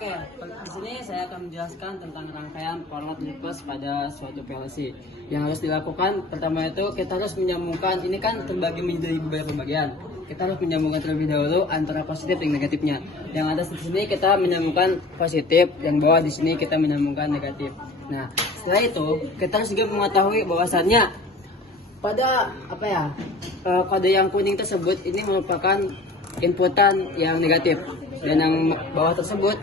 Oke, di sini saya akan menjelaskan tentang rangkaian forward reverse pada suatu PLC. Yang harus dilakukan pertama itu kita harus menyambungkan, ini kan terbagi menjadi beberapa bagian. Kita harus menyambungkan terlebih dahulu antara positif dan negatifnya. Yang atas di sini kita menyambungkan positif, yang bawah di sini kita menyambungkan negatif. Nah, setelah itu kita harus juga mengetahui bahwasannya pada kode yang kuning tersebut ini merupakan inputan yang negatif, dan yang bawah tersebut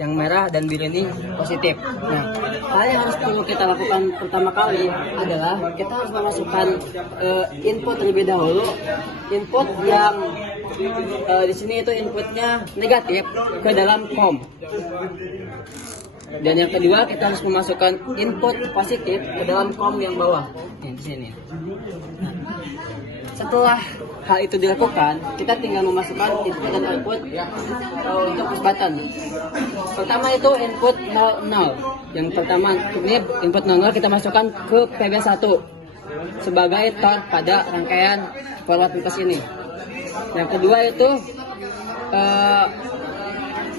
yang merah dan biru ini positif. Nah, hal yang harus perlu kita lakukan pertama kali adalah kita harus memasukkan input terlebih dahulu. Input yang di sini itu inputnya negatif ke dalam COM. Dan yang kedua kita harus memasukkan input positif ke dalam COM yang bawah. Di sini. Nah, setelah hal itu dilakukan, kita tinggal memasukkan input dan output untuk push button. Pertama itu input 00. Yang pertama ini input 00 kita masukkan ke PB1 sebagai torque pada rangkaian forward reverse ini. Yang kedua itu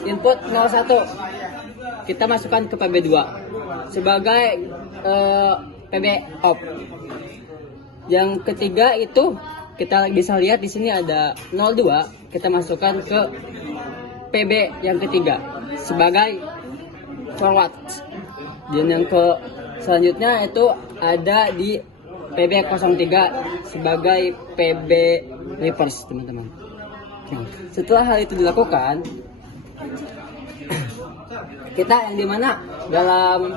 input 01 kita masukkan ke PB2 sebagai PB off. Yang ketiga itu kita bisa lihat di sini ada 02, kita masukkan ke PB yang ketiga sebagai forward. Dan yang selanjutnya itu ada di PB03 sebagai PB reverse, teman-teman. Setelah hal itu dilakukan, kita yang dimana dalam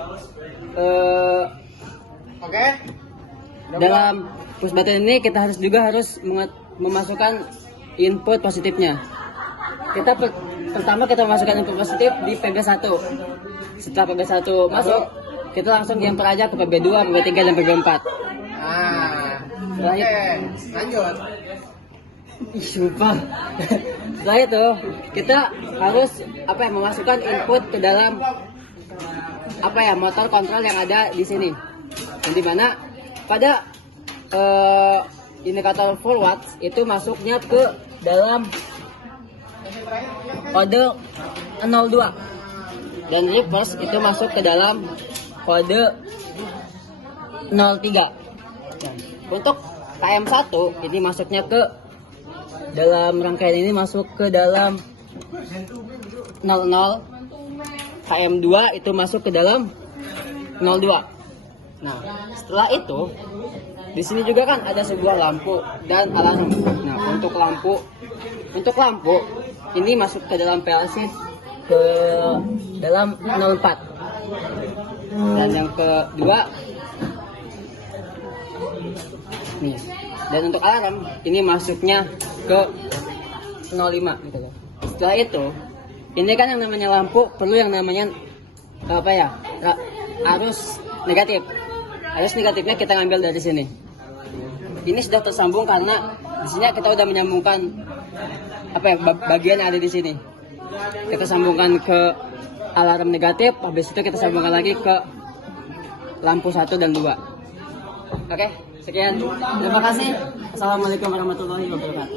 dalam push button ini kita harus memasukkan input positifnya. Pertama kita memasukkan input positif di PB1. Setelah PB1 masuk, kita langsung jumper aja ke PB2, PB3 dan PB4. Lanjut. Sumpah. Setelah itu kita harus memasukkan input ke dalam motor kontrol yang ada di sini. Yang dimana pada indikator forward itu masuknya ke dalam kode 02, dan reverse itu masuk ke dalam kode 03. Untuk KM1 ini masuknya ke dalam rangkaian ini masuk ke dalam 00. KM2 itu masuk ke dalam 02. Nah, setelah itu di sini juga kan ada sebuah lampu dan alarm. Nah, untuk lampu ini masuk ke dalam PLC ke dalam 04. Dan yang kedua nih. Dan untuk alarm ini masuknya ke 05 gitu loh. Setelah itu, ini kan yang namanya lampu perlu yang namanya arus negatif. Arus negatifnya kita ngambil dari sini. Ini sudah tersambung karena di sini kita udah menyambungkan bagian yang ada di sini. Kita sambungkan ke alarm negatif, habis itu kita sambungkan lagi ke lampu 1 dan 2. Oke, sekian. Terima kasih. Assalamualaikum warahmatullahi wabarakatuh.